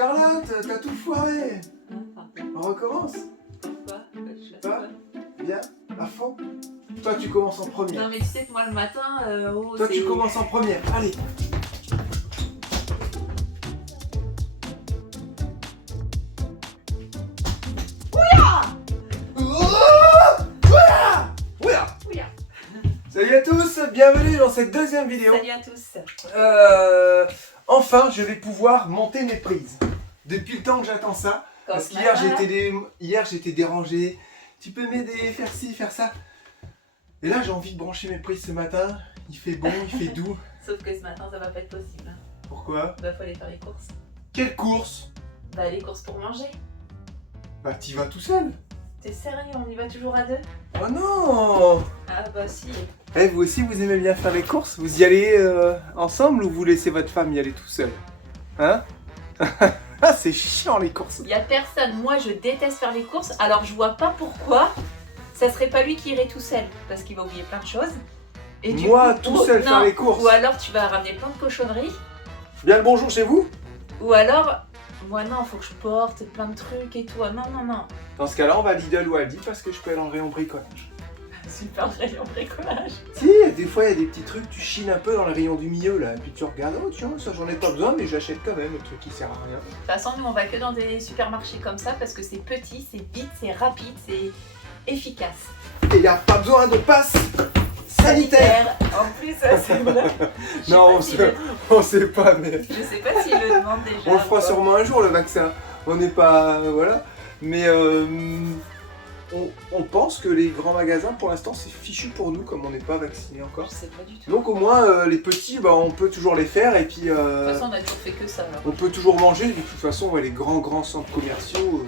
Charlotte, t'as tout foiré. On recommence. Quoi? Pas bien, à fond. Toi, tu commences en premier. Non mais tu sais que moi le matin, Toi, tu commences en première. Allez. Salut à tous, bienvenue dans cette deuxième vidéo. Salut à tous. Enfin, je vais pouvoir monter mes prises. Depuis le temps que j'attends ça. Parce qu'hier, j'étais dérangé. Tu peux m'aider, faire ci, faire ça. Et là, j'ai envie de brancher mes prises ce matin. Il fait bon, il fait doux. Sauf que ce matin, ça va pas être possible. Pourquoi? Bah, faut aller faire les courses. Quelle course? Bah, les courses pour manger. Bah, t'y vas tout seul. T'es sérieux? On y va toujours à deux? Oh non! Ah bah si. Eh, vous aussi, vous aimez bien faire les courses? Vous y allez ensemble ou vous laissez votre femme y aller tout seul? Hein? Ah, c'est chiant les courses. Y a personne. Moi, je déteste faire les courses. Alors, je vois pas pourquoi ça serait pas lui qui irait tout seul. Parce qu'il va oublier plein de choses. Et du Moi, coup, tout seul, faire les courses. Ou alors, tu vas ramener plein de cochonneries. Bien le bonjour chez vous? Ou alors, moi non, faut que je porte plein de trucs et tout. Ah, non, non, non. Dans ce cas-là, on va à Lidl ou Aldi parce que je peux aller en rayon bricolage. Super rayon bricolage. Si, des fois, il y a des petits trucs, tu chines un peu dans le rayon du milieu là. Et puis tu regardes, oh tiens, ça j'en ai pas besoin, mais j'achète quand même le truc qui sert à rien. De toute façon, nous on va que dans des supermarchés comme ça parce que c'est petit, c'est vite, c'est rapide, c'est efficace. Et il n'y a pas besoin de passe sanitaire. En plus, ça c'est vrai. Non, on sait pas, mais Je sais pas s'il le demande déjà. on le fera quoi. sûrement un jour le vaccin. On n'est pas. Voilà. Mais on pense que les grands magasins, pour l'instant, c'est fichu pour nous, comme on n'est pas vaccinés encore. Je sais pas du tout. Donc au moins, les petits, bah, on peut toujours les faire et puis. De toute façon, on a toujours fait que ça alors. On peut toujours manger, de toute façon, ouais, les grands centres commerciaux,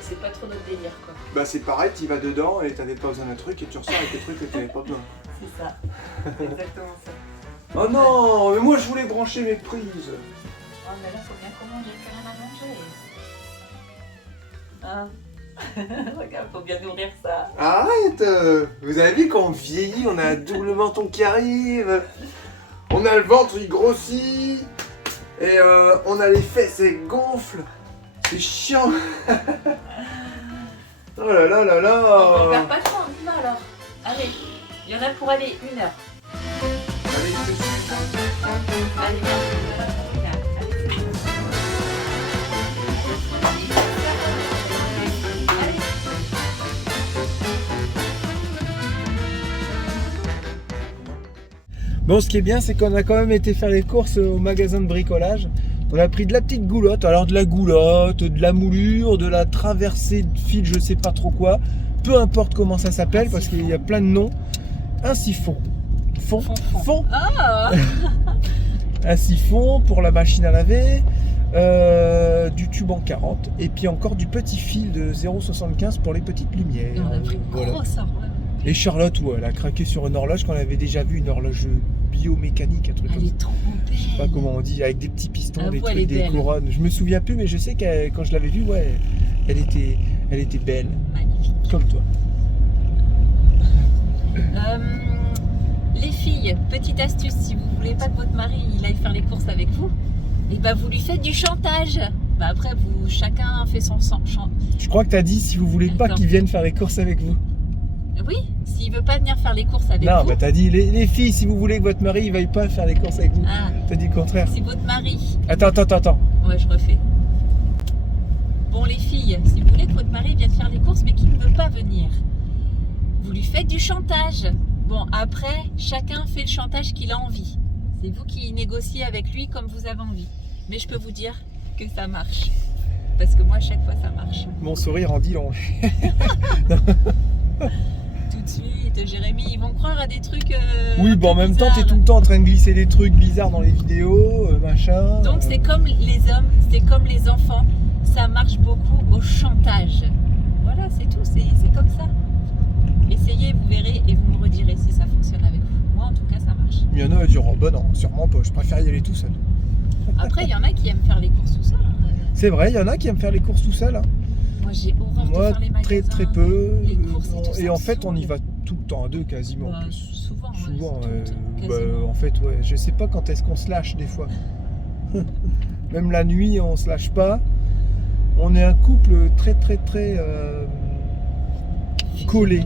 C'est pas trop notre délire quoi. bah c'est pareil, tu vas dedans et t'avais pas besoin d'un truc et tu ressors avec des trucs que t'avais pas besoin. C'est ça. C'est exactement ça. Oh non, mais moi je voulais brancher mes prises. Oh mais là, faut bien qu'on mange, j'ai plus rien à manger. Hein? Regarde, faut bien nourrir ça. Arrête vous avez vu quand on vieillit, on a un double menton qui arrive, on a le ventre il grossit, et on a les fesses elles gonflent, c'est chiant. Oh là là là là. On perd pas de temps, on y va alors. Allez, il y en a pour aller 1 heure. Allez, tout de suite. Allez, Bon, ce qui est bien, c'est qu'on a quand même été faire les courses au magasin de bricolage. On a pris de la petite goulotte, alors de la goulotte, de la moulure, de la traversée de fil, je sais pas trop quoi. Peu importe comment ça s'appelle, parce qu'il y a plein de noms. Un siphon. Fond. Ah. Un siphon pour la machine à laver. Du tube en 40. Et puis encore du petit fil de 0,75 pour les petites lumières. Et on a pris Voilà. gros ça. Et Charlotte, ouais, elle a craqué sur une horloge qu'on avait déjà vu, une horloge biomécanique, un truc Elle comme ça. est trop belle. Je sais pas comment on dit, avec des petits pistons, des Avoue, elle trucs, est des belle. couronnes. Je me souviens plus, mais je sais que quand je l'avais vue, ouais, elle était belle, Magnifique. comme toi. Les filles, petite astuce, si vous voulez pas que votre mari il aille faire les courses avec vous, et bah vous lui faites du chantage. Bah après vous chacun fait son chant. Je crois que t'as dit si vous voulez pas Attends. qu'il vienne faire les courses avec vous. Oui, s'il veut pas venir faire les courses avec Non, vous. bah t'as dit les filles, si vous voulez que votre mari il veuille pas faire les courses avec vous. Ah, T'as dit le contraire. si votre mari. Attends. Ouais, je refais. Bon les filles, si vous voulez que votre mari vienne faire les courses mais qu'il ne veut pas venir, vous lui faites du chantage. Bon après, chacun fait le chantage qu'il a envie. C'est vous qui négociez avec lui comme vous avez envie. Mais je peux vous dire que ça marche. Parce que moi, à chaque fois, ça marche. Mon sourire en dit long. Tout de suite, Jérémy, ils vont croire à des trucs. Oui, un bon en peu même temps, t'es bizarres. tout le temps en train de glisser des trucs bizarres dans les vidéos, machin. Donc c'est comme les hommes, c'est comme les enfants. Ça marche beaucoup au chantage. Voilà, c'est tout, c'est comme ça. Essayez, vous verrez et vous me redirez si ça fonctionne avec vous. Moi, en tout cas, ça marche. Il y en a qui diront, bah non, sûrement pas, je préfère y aller tout seul. Après, il y en a qui aiment faire les courses tout seul. Hein. C'est vrai, il y en a qui aiment faire les courses tout seul. Hein. Moi, j'ai horreur de Moi, faire les magasins. très peu. les courses et tout ça Et en me fait, on y saoule. va tout le temps, à deux quasiment. Bah, en plus. souvent, ouais, Souvent, tout le temps, bah, quasiment. en fait, ouais, je sais pas quand est-ce qu'on se lâche des fois. Même la nuit, on se lâche pas. On est un couple très collé. Collé.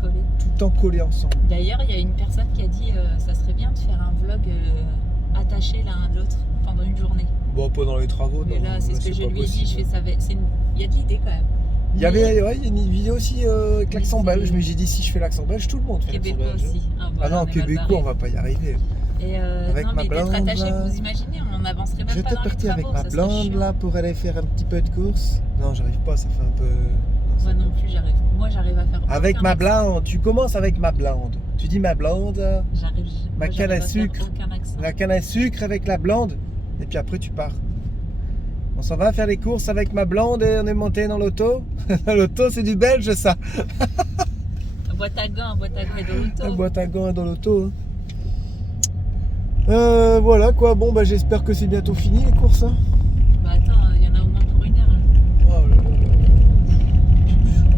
Tout le temps collé ensemble. D'ailleurs, il y a une personne qui a dit ça serait bien de faire un vlog attaché l'un à l'autre pendant une journée. Bon, pas dans les travaux. Mais non, là, c'est ce que je pas lui ai dit. possible. Je fais ça. Il y a de l'idée quand même. Il y avait il y a une vidéo aussi avec l'accent belge, mais j'ai dit si je fais l'accent belge, tout le monde fait l'accent Québécois belge. aussi. Ah voilà, non, on est mal québécois, barrés. on va pas y arriver. Et Avec non, ma mais d'être blonde, attaché, là. vous imaginez, on n'avancerait même pas J'étais dans les parti travaux. avec ma ça serait blonde chiant. là pour aller faire un petit peu de course. Non, j'arrive pas, ça fait un peu. Moi non plus, j'arrive. Moi, j'arrive à faire. Avec aucun ma accent. blonde, tu commences avec ma blonde. Tu dis ma blonde, J'arrive. ma moi, canne à j'arrive faire sucre. aucun accent. la canne à sucre avec la blonde, et puis après tu pars. On s'en va faire les courses avec ma blonde et on est monté dans l'auto. L'auto, c'est du belge ça. Boîte à gants et de La l'auto. boîte à gants est dans l'auto. Voilà quoi, bon bah j'espère que c'est bientôt fini les courses. Hein. Bah attends, il y en a au moins pour 1 heure. Là. Oh là là.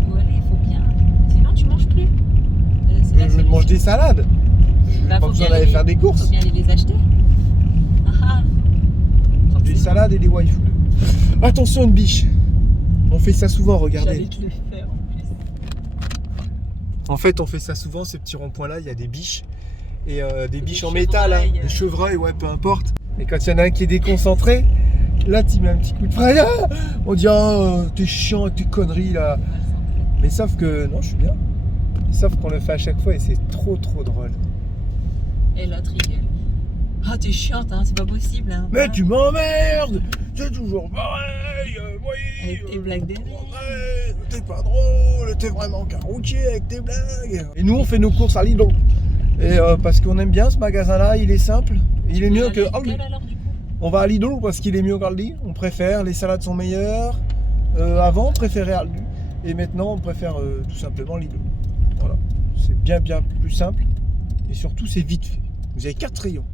Faut aller, il faut bien. Sinon, tu manges plus. C'est la Je solution. mange des salades. Bah, Pas faut besoin bien d'aller aller- faire des courses. Faut bien aller les acheter. Ah ah. Des Forcément. salades et des waifu. Attention une biche. On fait ça souvent, J'allais regardez. te le faire en plus. En fait, on fait ça souvent, ces petits ronds-points là, il y a des biches. Et des biches en chevreuils, métal, là. Des chevreuils, ouais, peu importe. Et quand il y en a un qui est déconcentré, là tu mets un petit coup de frein. Ah, on dit ah, t'es chiant avec tes conneries là. Mais sauf que non, je suis bien. Sauf qu'on le fait à chaque fois et c'est trop drôle. Et l'autre il gueule. Ah t'es chiante hein, c'est pas possible hein. Mais tu m'emmerdes. C'est toujours pareil. Oui. Avec tes blagues de ouais, t'es pas drôle. T'es vraiment caroutier avec tes blagues. Et nous on fait nos courses à Lidl. Et parce qu'on aime bien ce magasin là, il est simple. Il est mieux que Aldi. alors, du coup On va à Lidl parce qu'il est mieux qu'Aldi. On préfère, les salades sont meilleures. Avant on préférait Aldi. Et maintenant on préfère tout simplement Lidl. Voilà. C'est bien plus simple. Et surtout c'est vite fait. Vous avez 4 rayons.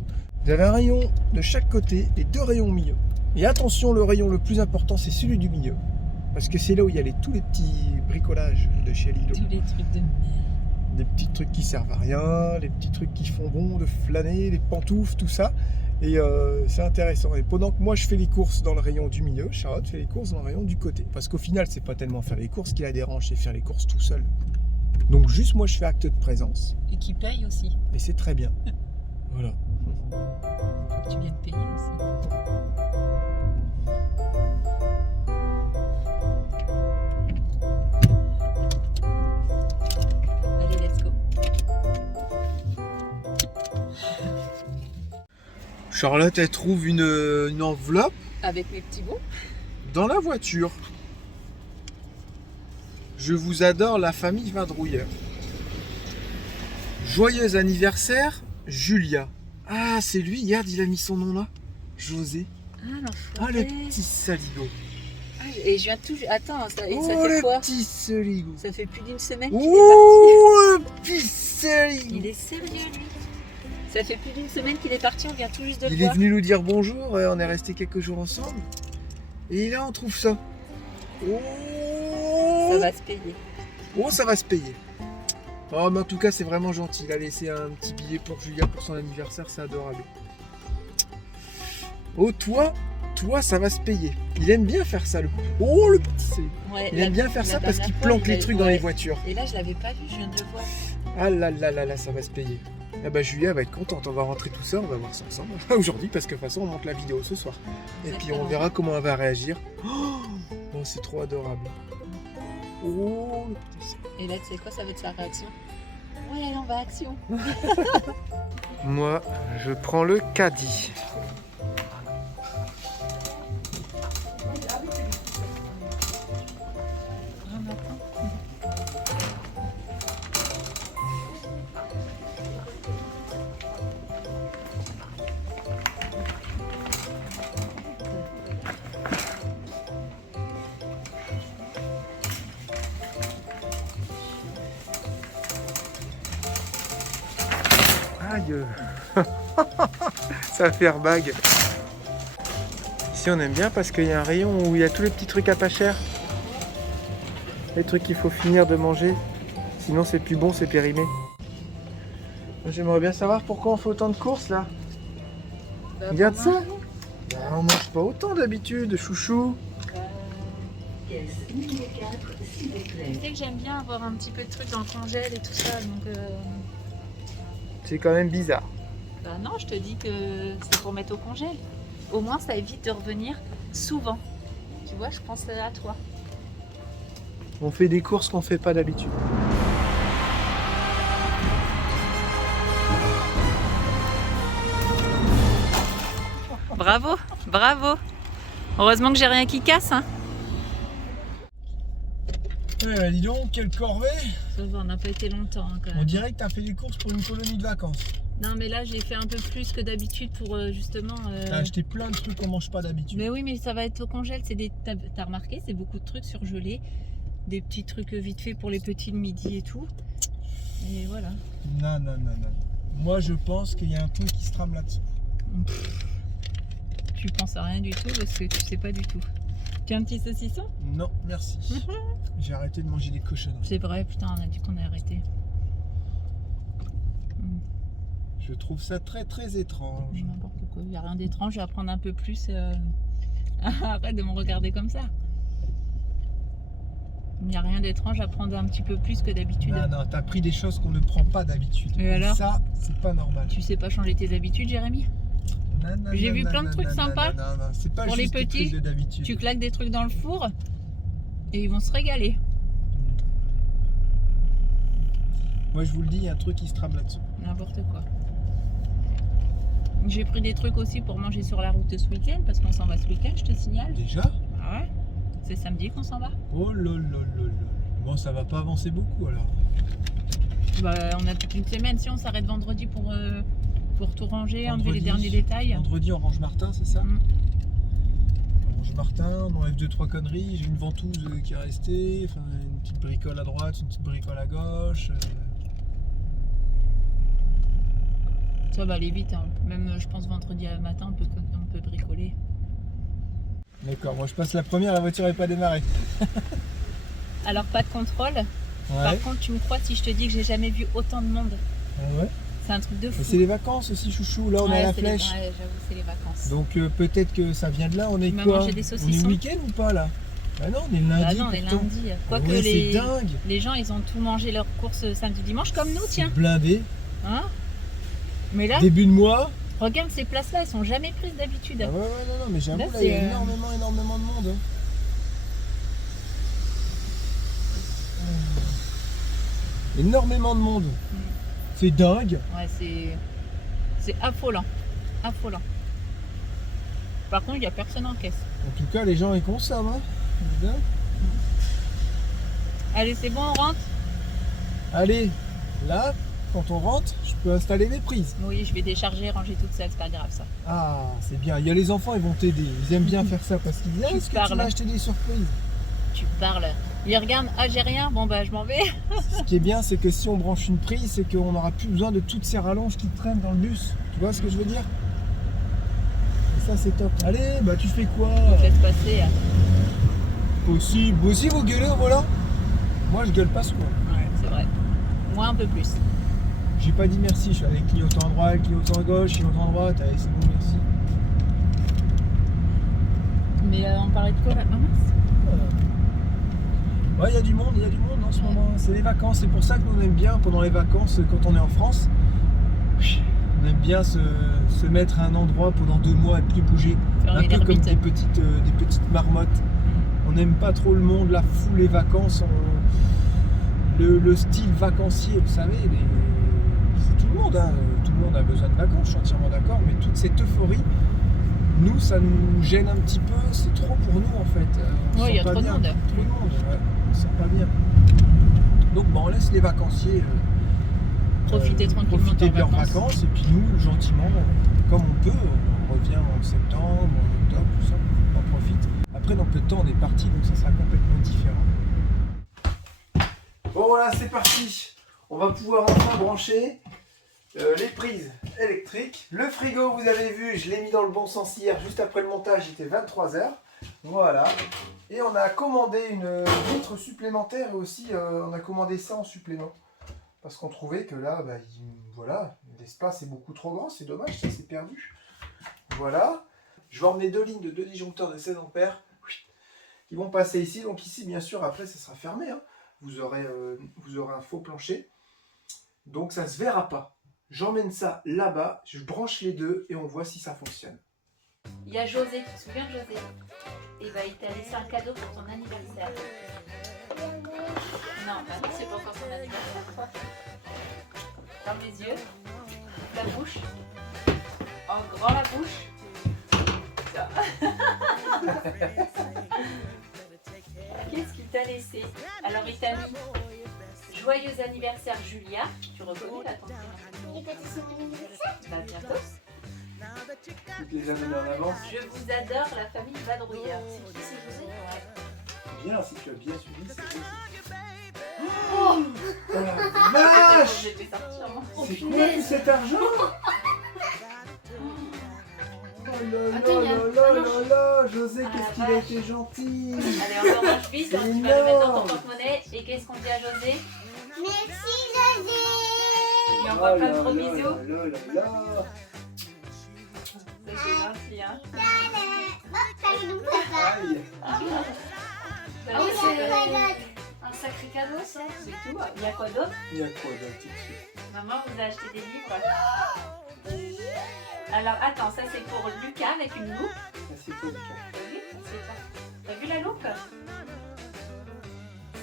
Vous avez un rayon de chaque côté et 2 rayons au milieu. Et attention, le rayon le plus important c'est celui du milieu. Parce que c'est là où il y a tous les petits bricolages de chez Lidl. tous les trucs de merde. Des petits trucs qui servent à rien, les petits trucs qui font bon de flâner, les pantoufles, tout ça. Et c'est intéressant. Et pendant que moi je fais les courses dans le rayon du milieu, Charlotte fait les courses dans le rayon du côté. Parce qu'au final, c'est pas tellement faire les courses qui la dérange, c'est faire les courses tout seul. Donc juste moi je fais acte de présence. Et qui paye aussi. Et c'est très bien. Voilà. Faut que tu viennes payer aussi. Allez, let's go. Charlotte, elle trouve une enveloppe Avec mes petits bouts. dans la voiture. Je vous adore, la famille Vadrouilleur. Joyeux anniversaire, Julia. Ah, c'est lui, regarde, il a mis son nom là. José. Ah, Ah, le petit saligo. Et je viens tout. Attends, ça Oh, fait le quoi petit saligo. Ça fait plus d'une semaine qu'il est Oh, le petit saligo. parti. Il est sérieux, lui. Ça fait plus d'une semaine qu'il est parti, on vient tout juste de le Il est voir. venu nous dire bonjour, et on est resté quelques jours ensemble. Et là, on trouve ça. Oh, Ça va se payer. oh, ça va se payer. Oh, mais en tout cas, c'est vraiment gentil. Il a laissé un petit billet pour Julia pour son anniversaire, c'est adorable. Oh, toi, ça va se payer. Il aime bien faire ça. Oh, le petit C. Ouais, Il aime bien faire ça parce qu'il planque les trucs dans les voitures. Et là, je l'avais pas vu, je viens de le voir. Ah là là là là, ça va se payer. Ah bah Julia va être contente, on va rentrer tout ça, on va voir ça ensemble aujourd'hui parce que de toute façon on monte la vidéo ce soir. Et puis on verra comment elle va réagir. Oh, c'est trop adorable. Oh, le petit C. Et là, tu sais quoi, ça va être sa réaction? Ouais, allez, on va action. Moi, je prends le caddie. Aïe. Ça fait airbag. Ici on aime bien parce qu'il y a un rayon où il y a tous les petits trucs à pas cher. Les trucs qu'il faut finir de manger. Sinon c'est plus bon, c'est périmé. J'aimerais bien savoir pourquoi on fait autant de courses là. Regarde ça. On mange pas autant d'habitude, chouchou. Tu sais que j'aime bien avoir un petit peu de trucs dans le congèle et tout ça, donc... C'est quand même bizarre. Bah non, je te dis que c'est pour mettre au congèle. Au moins, ça évite de revenir souvent. Tu vois, je pense à toi. On fait des courses qu'on fait pas d'habitude. Bravo, bravo. Heureusement que j'ai rien qui casse, hein. Ouais, bah dis donc, quelle corvée. Ça va, on n'a pas été longtemps, hein, quand On même. dirait que t'as fait des courses pour une colonie de vacances. Non, mais là, j'ai fait un peu plus que d'habitude pour justement... T'as acheté plein de trucs qu'on mange pas d'habitude. Mais oui, mais ça va être au congèle. C'est des... T'as remarqué, c'est beaucoup de trucs surgelés. Des petits trucs vite fait pour les petits le midi et tout. Et voilà. Non. Moi, je pense qu'il y a un truc qui se trame là-dessous. Tu penses à rien du tout parce que tu sais pas du tout. Tu as un petit saucisson? Non, merci. J'ai arrêté de manger des cochonneries. C'est vrai, putain, on a dit qu'on a arrêté. Je trouve ça très très étrange. N'importe quoi, il n'y a rien d'étrange, je vais apprendre un peu plus. Arrête de me regarder comme ça. Il n'y a rien d'étrange à prendre un petit peu plus que d'habitude. Non, t'as pris des choses qu'on ne prend pas d'habitude. Et alors? Ça, c'est pas normal. Tu sais pas changer tes habitudes, Jérémy? J'ai vu plein de trucs sympas. Non, c'est pas pour juste les petits. trucs de d'habitude. Tu claques des trucs dans le four et ils vont se régaler. Moi, je vous le dis, il y a un truc qui se trame là-dessous. N'importe quoi. J'ai pris des trucs aussi pour manger sur la route ce week-end parce qu'on s'en va ce week-end, je te signale. Déjà? Ah ouais? C'est samedi qu'on s'en va. Oh là. Bon, ça va pas avancer beaucoup alors. Bah, on a toute une semaine. Si on s'arrête vendredi pour tout ranger, enlever les Vendredi, derniers détails. Vendredi, on range Martin, c'est ça? Mm. On range Martin, on enlève 2-3 conneries. J'ai une ventouse qui est restée, enfin, une petite bricole à droite, une petite bricole à gauche. Ça va aller vite. Hein. Même, je pense, vendredi matin, on peut bricoler. D'accord, moi je passe la première, la voiture n'est pas démarrée. Alors, pas de contrôle. Ouais. Par contre, tu me crois si je te dis que j'ai jamais vu autant de monde. Ouais. C'est un truc de fou. Mais c'est les vacances aussi, chouchou. Là, on est à la flèche. Ouais, j'avoue, c'est les vacances. Donc peut-être que ça vient de là. On est Tu m'as quoi? mangé des On est saucissons. week-end ou pas là? Bah non, on est lundi. Ah non, on est pourtant. lundi. Quoique Ouais, c'est dingue. les gens, ils ont tout mangé leurs courses samedi dimanche comme nous, tiens. Blindé. Hein? Mais là, Début de mois. regarde ces places-là, elles sont jamais prises d'habitude. Ah ouais, non, mais j'avoue, Là, là, il y a c'est, énormément de monde. Hein. Énormément de monde. C'est dingue. Ouais, c'est affolant. Affolant. Par contre, il n'y a personne en caisse. En tout cas, les gens ils consomment. Hein. C'est bien. Allez, c'est bon, on rentre? Allez, là, quand on rentre, je peux installer mes prises. Oui, je vais décharger, ranger toute seule, c'est pas grave ça. Ah, c'est bien. Il y a les enfants, ils vont t'aider. Ils aiment bien faire ça parce qu'ils disent, Tu est-ce que parles. tu m'as acheté des surprises? Tu parles. Il regarde, ah j'ai rien, bon bah je m'en vais. Ce qui est bien, c'est que si on branche une prise, c'est qu'on n'aura plus besoin de toutes ces rallonges qui traînent dans le bus. Tu vois ce que je veux dire? Et ça, c'est top. Allez, bah tu fais quoi? Laisse passer. Possible. Vous aussi, vous gueulez au volant? Moi, je gueule pas souvent. Ouais, c'est vrai. Moi un peu plus. J'ai pas dit merci. Je suis avec clignotant à droite, clignotant à gauche, clignotant à droite. Allez, c'est bon, merci. Mais on parlait de quoi là? Mince. Ouais, il y a du monde en ce moment. C'est les vacances. C'est pour ça que nous on aime bien pendant les vacances, quand on est en France. On aime bien se mettre à un endroit pendant 2 mois et plus bouger. Faire Un les peu comme ermites. des petites marmottes. On n'aime pas trop le monde, la foule, les vacances. Le style vacancier, vous savez, c'est tout le monde. Hein. Tout le monde a besoin de vacances, je suis entièrement d'accord. Mais toute cette euphorie, nous, ça nous gêne un petit peu. C'est trop pour nous en fait. On Ouais, se il y a sent pas trop de bien. monde. Trop de monde, ouais. On se sent pas bien. Donc bon, on laisse les vacanciens Profiter tranquillement profiter de de leurs vacances. Et puis nous, gentiment, comme on peut, on revient en septembre, en octobre, tout ça, on profite. Après, dans peu de temps, on est parti, donc ça sera complètement différent. Bon voilà, c'est parti. On va pouvoir enfin brancher les prises électriques. Le frigo, vous avez vu, je l'ai mis dans le bon sens hier, juste après le montage, il était 23 h. Voilà. Et on a commandé une vitre supplémentaire et aussi on a commandé ça en supplément. Parce qu'on trouvait que là, voilà, l'espace est beaucoup trop grand, c'est dommage, ça s'est perdu. Voilà. Je vais emmener 2 lignes de 2 disjoncteurs de 16 ampères. Ils vont passer ici. Donc ici, bien sûr, après, ça sera fermé. Hein. Vous aurez un faux plancher. Donc ça ne se verra pas. J'emmène ça là-bas, je branche les deux et on voit si ça fonctionne. Il y a José, tu te souviens de José? Et bah il t'a laissé un cadeau pour ton anniversaire. Non, bah non, c'est pas encore ton anniversaire, quoi. Ferme les yeux, la bouche, en grand la bouche. Ça. Qu'est-ce qu'il t'a laissé? Alors il t'a mis joyeux anniversaire Julia. Tu reconnais là ton prénom? Et quand c'est mon anniversaire? Bah bientôt. Toutes les années en avance. Je vous adore, la famille Vadrouilleur. C'est qui, c'est José? Ouais. Bien, si tu as bien suivi, c'est José. Oh la vache! Je vais sortir, moi. C'est quoi tout cet argent? Oh là Attends, il y a là un là là manche. là, José, Ah, qu'est-ce la qu'il a vache. été gentil! Allez, encore mange vite, hein, tu vas le mettre dans ton porte-monnaie. Et qu'est-ce qu'on dit à José? Merci José. Il lui Oh envoie là plein de gros là bisous. là là là. Ça, c'est gentil, hein. T'as une papa. Aïe. Ça, Oh, c'est c'est gentil. un sacré cadeau ça. C'est tout. Il y a quoi d'autre? Il y a quoi d'autre tout de suite? Maman vous a acheté des livres. Alors attends, ça c'est pour Lucas avec une loupe. Ça, c'est quoi, Lucas? T'as vu? C'est ça. T'as vu la loupe?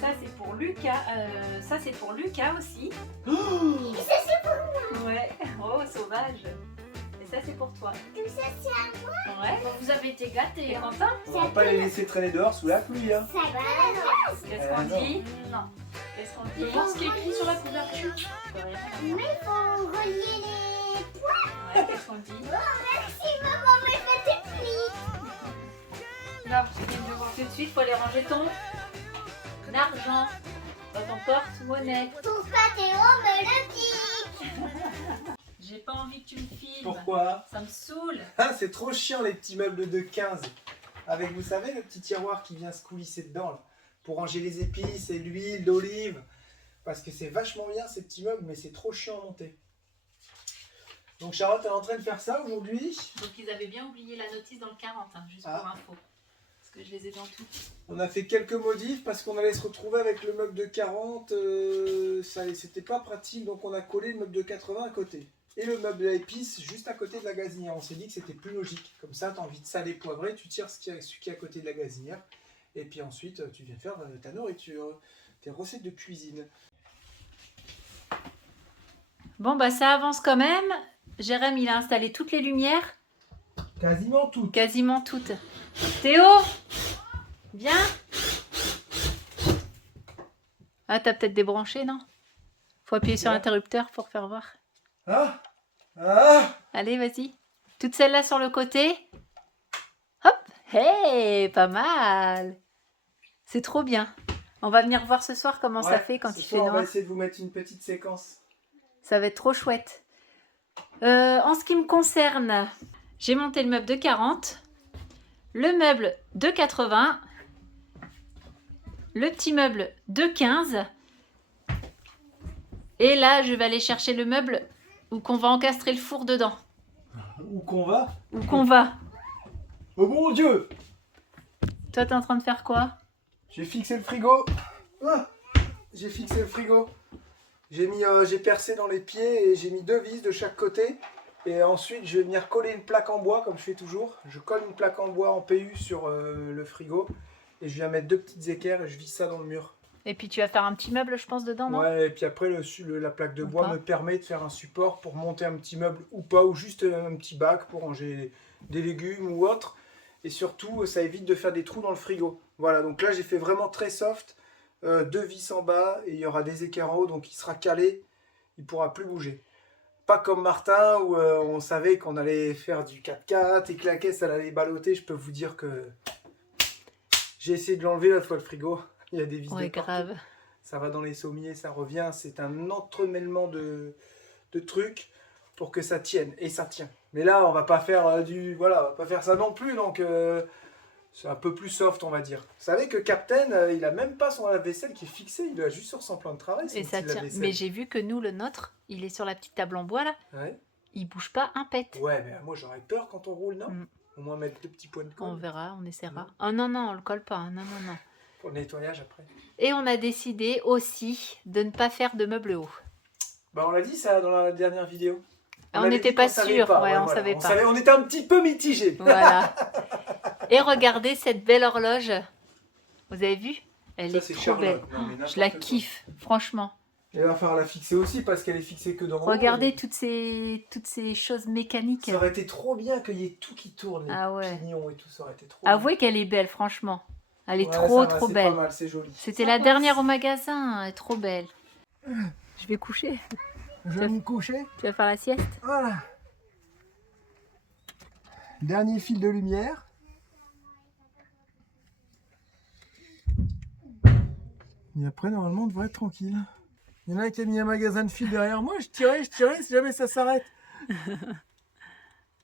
Ça c'est pour Lucas. Ça c'est pour Lucas aussi. Et ça c'est pour Ouais. Oh sauvage. Et ça c'est pour toi. tout ça c'est à moi. Ouais. Bon, vous avez été gâtés. T'es content? On va pas les laisser traîner dehors sous la pluie. Hein. Ça va. Qu'est-ce qu'on non. dit? Non. Qu'est-ce qu'on dit? Pense qu'il y a écrit sur la couverture. Mais il faut relier les points. Ouais, qu'est-ce qu'on dit? Oh merci maman, mais faites pli. Non, je viens de voir tout de suite, faut aller ranger ton argent dans ton porte-monnaie. Pour pas Théo me le pique. J'ai pas envie que tu me filmes. Pourquoi? Ça me saoule. Ah, c'est trop chiant les petits meubles de 15. Avec, vous savez, le petit tiroir qui vient se coulisser dedans là, pour ranger les épices et l'huile d'olive. Parce que c'est vachement bien ces petits meubles, mais c'est trop chiant à monter. Donc Charlotte est en train de faire ça aujourd'hui. Donc ils avaient bien oublié la notice dans le 40, hein, juste Ah. pour info. Parce que je les ai dans tout. On a fait quelques modifs parce qu'on allait se retrouver avec le meuble de 40. C'était pas pratique, donc on a collé le meuble de 80 à côté. Et le meuble à épices juste à côté de la gazinière. On s'est dit que c'était plus logique. Comme ça, tu as envie de saler, poivrer, tu tires ce qui est à côté de la gazinière. Et puis ensuite, tu viens faire ta nourriture, tes recettes de cuisine. Bon bah ça avance quand même. Jérém il a installé toutes les lumières. Quasiment tout. Quasiment toutes. Théo, viens. Ah t'as peut-être débranché non? Faut appuyer sur Ouais. l'interrupteur pour faire voir. Ah ah Allez, vas-y. Toutes celles-là sur le côté. Hop. Hey, pas mal. C'est trop bien. On va venir voir ce soir comment ça Ouais, fait quand ce il fait soir, On va noir. essayer de vous mettre une petite séquence. Ça va être trop chouette. En ce qui me concerne, j'ai monté le meuble de 40, le meuble de 80, le petit meuble de 15. Et là, je vais aller chercher le meuble où qu'on va encastrer le four dedans. Où qu'on va? Où qu'on va. Oh mon Dieu! Toi, t'es en train de faire quoi? J'ai fixé le frigo. Ah, j'ai fixé le frigo. J'ai percé dans les pieds et j'ai mis 2 vis de chaque côté. Et ensuite, je vais venir coller une plaque en bois, comme je fais toujours. Je colle une plaque en bois en PU sur le frigo. Et je viens mettre 2 petites équerres et je visse ça dans le mur. Et puis tu vas faire un petit meuble, je pense, dedans, non? Ouais, et puis après, la plaque de Ou bois pas. me permet de faire un support pour monter un petit meuble ou pas, ou juste un petit bac pour ranger des légumes ou autre. Et surtout, ça évite de faire des trous dans le frigo. Voilà, donc là, j'ai fait vraiment très soft. 2 vis en bas et il y aura des équerres en haut, donc il sera calé. Il ne pourra plus bouger. Pas comme Martin, où on savait qu'on allait faire du 4x4 et que la caisse, elle allait balloter. Je peux vous dire que j'ai essayé de l'enlever la fois le frigo. Il y a des vis Ouais, de partout. grave. Ça va dans les sommiers, ça revient. C'est un entremêlement de trucs pour que ça tienne. Et ça tient. Mais là, on va pas faire voilà, on va pas faire ça non plus. Donc, c'est un peu plus soft, on va dire. Vous savez que Captain, il a même pas son lave-vaisselle qui est fixé. Il l'a juste sur son plan de travail. son Et ça petit tient. lave-vaisselle. Mais j'ai vu que nous, le nôtre, il est sur la petite table en bois, là. Ouais. Il bouge pas un pet. Ouais, mais moi, j'aurais peur quand on roule, non? Mm. Au moins mettre 2 petits points de On colle. verra, on essaiera. Non. Oh non, non, on le colle pas. Hein. Non, non, non. Pour le nettoyage après. Et on a décidé aussi de ne pas faire de meubles hauts. Bah on l'a dit ça dans la dernière vidéo. On avait n'était dit pas qu'on savait sûr, pas. ouais, on voilà. savait pas. On était un petit peu mitigés. Voilà. Et regardez cette belle horloge. Vous avez vu? Elle Ça, est c'est trop Charlotte. belle. Non, mais n'importe Je la quoi. kiffe, franchement. Et il va falloir la fixer aussi parce qu'elle est fixée que dans le haut. Regardez toutes ces choses mécaniques. Ça aurait été trop bien qu'il y ait tout qui tourne, les Ah ouais. pignons et tout, ça aurait été trop Avouez qu'elle est belle, franchement. Elle est bien. trop, Ouais, ça va, trop c'est belle. pas mal, c'est joli. C'était la dernière au magasin. Elle est trop belle. Je vais coucher. Je vais me coucher. Tu vas faire la sieste? Voilà. Dernier fil de lumière. Et après, normalement, on devrait être tranquille. Il y en a un qui a mis un magasin de fil derrière moi. Je tirais si jamais ça s'arrête.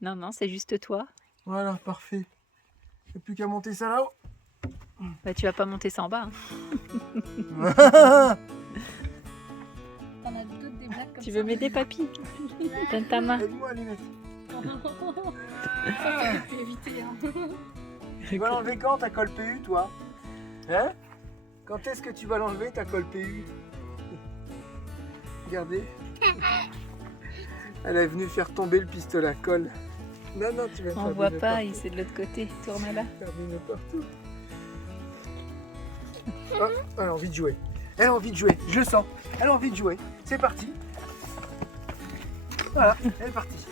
Non, non, c'est juste toi. Voilà, parfait. Il n'y a plus qu'à monter ça là-haut. Bah, tu vas pas monter ça en bas. Hein. T'en as d'autres des blagues comme Tu ça. veux m'aider, papy? Donne ta main. Aide-moi à les mettre. Ça, t'aurais pu éviter. Hein. Tu vas l'enlever quand ta colle PU, toi? Hein? Quand est-ce que tu vas l'enlever ta colle PU? Regardez. Elle est venue faire tomber le pistolet à colle. Non, non, tu vas me On faire voit bouger pas, partout. c'est de l'autre côté. Tourne là. Faire bouger partout. Oh, elle a envie de jouer. Elle a envie de jouer. Je le sens. Elle a envie de jouer. C'est parti. Voilà, elle est partie.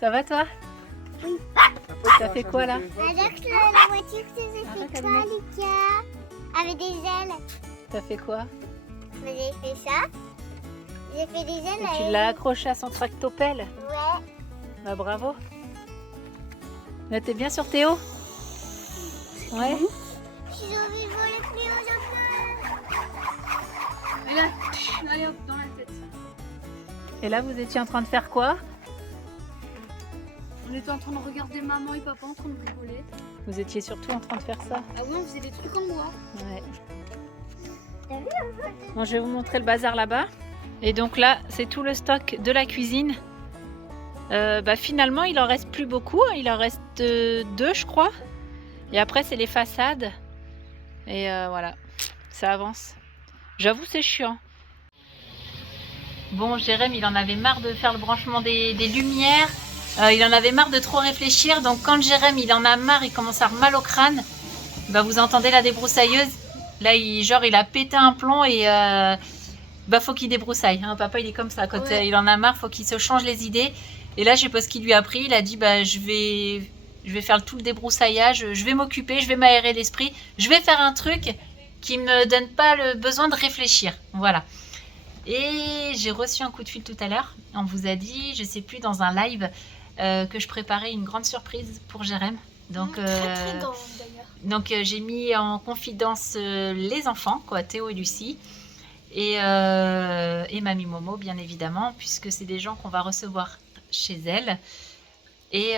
Ça va, toi? Ça fait quoi, là? Alors que la voiture, c'est Arrête, fait elle quoi, met. Lucas? Avec des ailes. T'as fait quoi? Mais j'ai fait ça. J'ai fait des ailes. Et tu avec- l'as accroché à son tractopelle? Ouais. Bah, bravo. Là, t'es bien sur Théo? Ouais? J'ai envie de voler plus haut un Et là, allez hop, dans la tête. Et là, vous étiez en train de faire quoi? On était en train de regarder maman et papa en train de rigoler. Vous étiez surtout en train de faire ça? Ah oui, on faisait des trucs en bois. Ouais. T'as vu Bon, je vais vous montrer le bazar là-bas. Et donc là, c'est tout le stock de la cuisine. Bah, finalement, il en reste plus beaucoup. Il en reste 2, je crois. Et après, c'est les façades. Et voilà, ça avance. J'avoue, c'est chiant. Bon, Jérém, il en avait marre de faire le branchement des lumières. Il en avait marre de trop réfléchir. Donc, quand Jérém, il en a marre, il commence à avoir mal au crâne. Bah, vous entendez la débroussailleuse. Là, il a pété un plomb et bah, faut qu'il débroussaille. Hein. Papa, il est comme ça. Quand Ouais. il en a marre, faut qu'il se change les idées. Et là, je sais pas ce qu'il lui a pris. Il a dit, bah, je vais faire tout le débroussaillage. Je vais m'occuper, je vais m'aérer l'esprit. Je vais faire un truc qui me donne pas le besoin de réfléchir. Voilà. Et j'ai reçu un coup de fil tout à l'heure. On vous a dit, je sais plus, dans un live, que je préparais une grande surprise pour Jérém. Donc, Très très grande d'ailleurs. donc j'ai mis en confidence les enfants, quoi, Théo et Lucie, et Mamie Momo, bien évidemment, puisque c'est des gens qu'on va recevoir chez elle. Et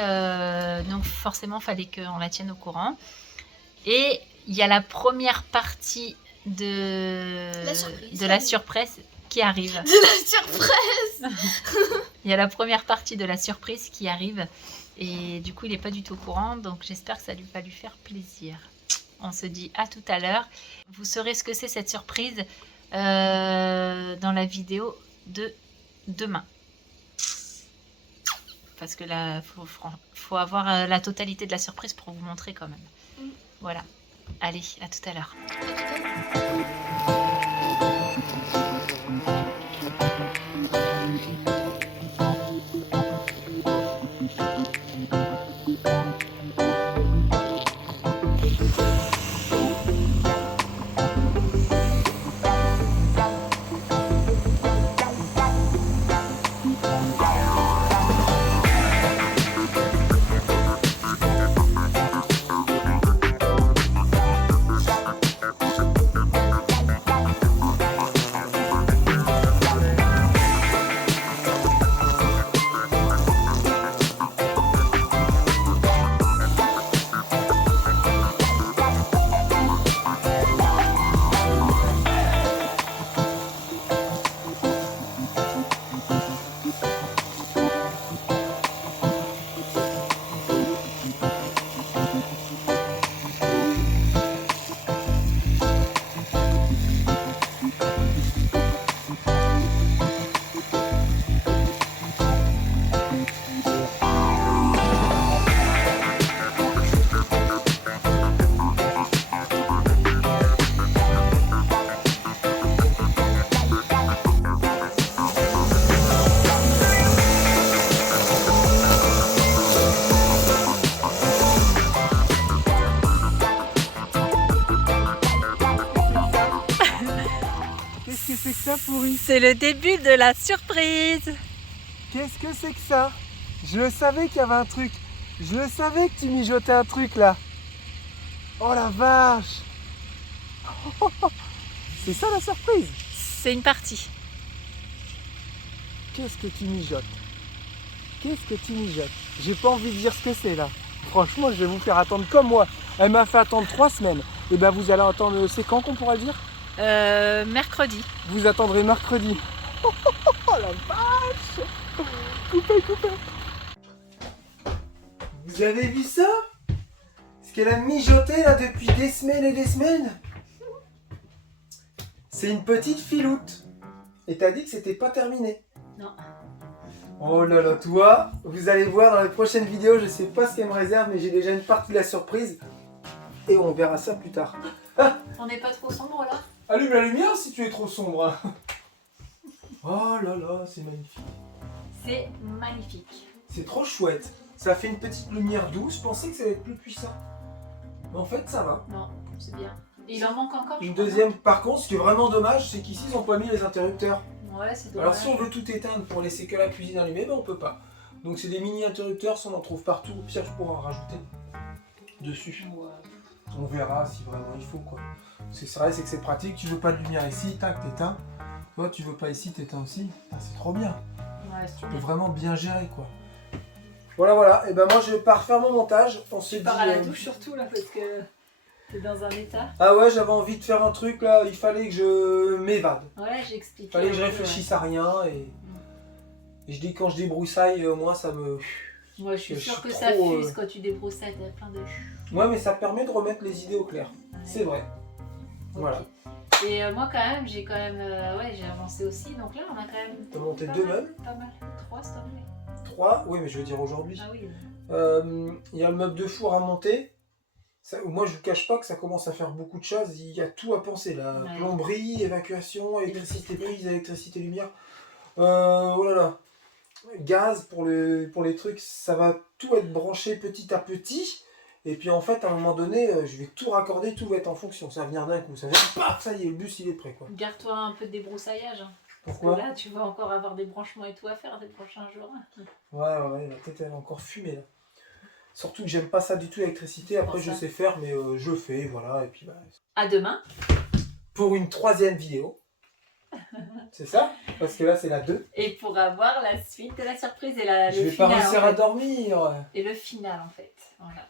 donc forcément, il fallait qu'on la tienne au courant. Et il y a la première partie de la surprise qui arrive. De la surprise. Il y a la première partie de la surprise qui arrive. Et du coup, il n'est pas du tout au courant. Donc, j'espère que ça va lui faire plaisir. On se dit à tout à l'heure. Vous saurez ce que c'est cette surprise dans la vidéo de demain. Parce que là, faut avoir la totalité de la surprise pour vous montrer quand même. Voilà. Allez, à tout à l'heure. Qu'est-ce que c'est que ça, pourri? C'est le début de la surprise. Qu'est-ce que c'est que ça? Je le savais qu'il y avait un truc. Je le savais que tu mijotais un truc là. Oh la vache! C'est ça la surprise? C'est une partie. Qu'est-ce que tu mijotes? Qu'est-ce que tu mijotes? J'ai pas envie de dire ce que c'est là. Franchement, je vais vous faire attendre comme moi. Elle m'a fait attendre 3 semaines. Et ben vous allez attendre, c'est quand qu'on pourra le dire? Mercredi. Vous attendrez mercredi. Oh la vache! Coupez, coupez! Vous avez vu ça? Ce qu'elle a mijoté là depuis des semaines et des semaines. C'est une petite filoute. Et t'as dit que c'était pas terminé. Non. Oh là là, toi, vous allez voir dans les prochaines vidéos, je sais pas ce qu'elle me réserve, mais j'ai déjà une partie de la surprise. Et on verra ça plus tard. On n'est pas trop sombre là? Allume la lumière si tu es trop sombre. Hein. Oh là là, c'est magnifique. C'est magnifique. C'est trop chouette. Ça fait une petite lumière douce. Je pensais que ça allait être plus puissant. Mais en fait, ça va. Non, c'est bien. Et il en manque encore. Une deuxième. Par contre, ce qui est vraiment dommage, c'est qu'ici, ils n'ont pas mis les interrupteurs. Ouais, c'est dommage. Alors, si on veut tout éteindre pour laisser que la cuisine allumée, ben on peut pas. Donc, c'est des mini interrupteurs. Ça, on en trouve partout. Au pire, je pourrais en rajouter dessus. Ouais. On verra si vraiment il faut, quoi. C'est vrai, c'est que c'est pratique. Tu veux pas de lumière ici, tac, t'éteins. Toi, tu veux pas ici, t'éteins aussi. Ah, c'est trop bien. Ouais, c'est Tu peux bien. vraiment bien gérer, quoi. Voilà, voilà. Et ben moi, je pars faire mon montage. On se Tu dit. pars à la douche surtout là parce que t'es dans un état. Ah ouais, j'avais envie de faire un truc là. Il fallait que je m'évade. Ouais, j'ai expliqué. Il fallait que je un peu, réfléchisse à rien et je dis quand je débroussaille, moi ça me. Ouais, je suis Je sûre suis que ça trop, fuse quand tu débroussailles, t'as plein de. Ouais, mais ça permet de remettre les idées au clair. C'est vrai. Voilà. Et moi quand même, j'ai ouais, j'ai avancé aussi. Donc là, on a quand même. T'as monté pas 2 mal, meubles, Pas mal. 3 cette année. 3. Oui, mais je veux dire aujourd'hui. Ah oui. Il y a le meuble de four à monter. Moi, je vous cache pas que ça commence à faire beaucoup de choses. Il y a tout à penser là. Ouais. Plomberie, évacuation, électricité prise, électricité lumière. Oh là là. Gaz pour les trucs. Ça va tout être branché petit à petit. Et puis en fait, à un moment donné, je vais tout raccorder, tout va être en fonction. Ça va venir d'un coup. Ça va être paf, ça y est, le bus il est prêt, quoi. Garde-toi un peu de débroussaillage. Hein. Pourquoi? Parce que là, tu vas encore avoir des branchements et tout à faire des prochains jours. Ouais, la tête elle est encore fumée là. Surtout que j'aime pas ça du tout l'électricité. Après, Pour je ça. sais faire, mais je fais, voilà. Et puis bah. À demain. Pour une 3e vidéo. C'est ça? Parce que là, c'est la 2. Et pour avoir la suite de la surprise et le Je vais final. pas réussir en à fait. dormir. Et le final en fait. Voilà.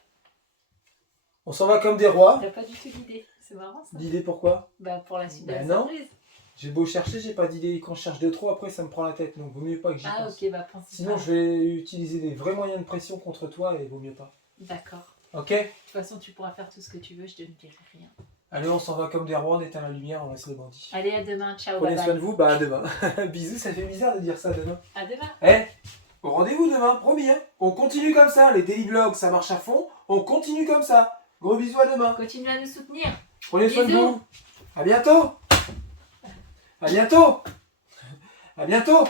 On s'en va comme des rois. T'as pas du tout d'idée. C'est marrant ça. D'idée pourquoi? Bah pour la suite de Bah la non. surprise. J'ai beau chercher, j'ai pas d'idée. Quand je cherche de trop, après, ça me prend la tête. Donc, vaut mieux pas que j'y Ah pense. ok, bah pense. Sinon, je vais utiliser des vrais moyens de pression contre toi et vaut mieux pas. D'accord. Ok? De toute façon, tu pourras faire tout ce que tu veux, je te dirai rien. Allez, on s'en va comme des rois, on éteint la lumière, on laisse les bandits. Allez, à demain. Ciao, Prenez bye soin bye. de vous, bah à demain. Bisous, ça fait bizarre de dire ça demain. À demain. Eh, au rendez-vous demain, promis, hein. On continue comme ça, les daily vlogs, ça marche à fond, on continue comme ça. Gros bisous, à demain. Continuez à nous soutenir. Prenez soin de Bisous. vous. À bientôt. À bientôt. À bientôt.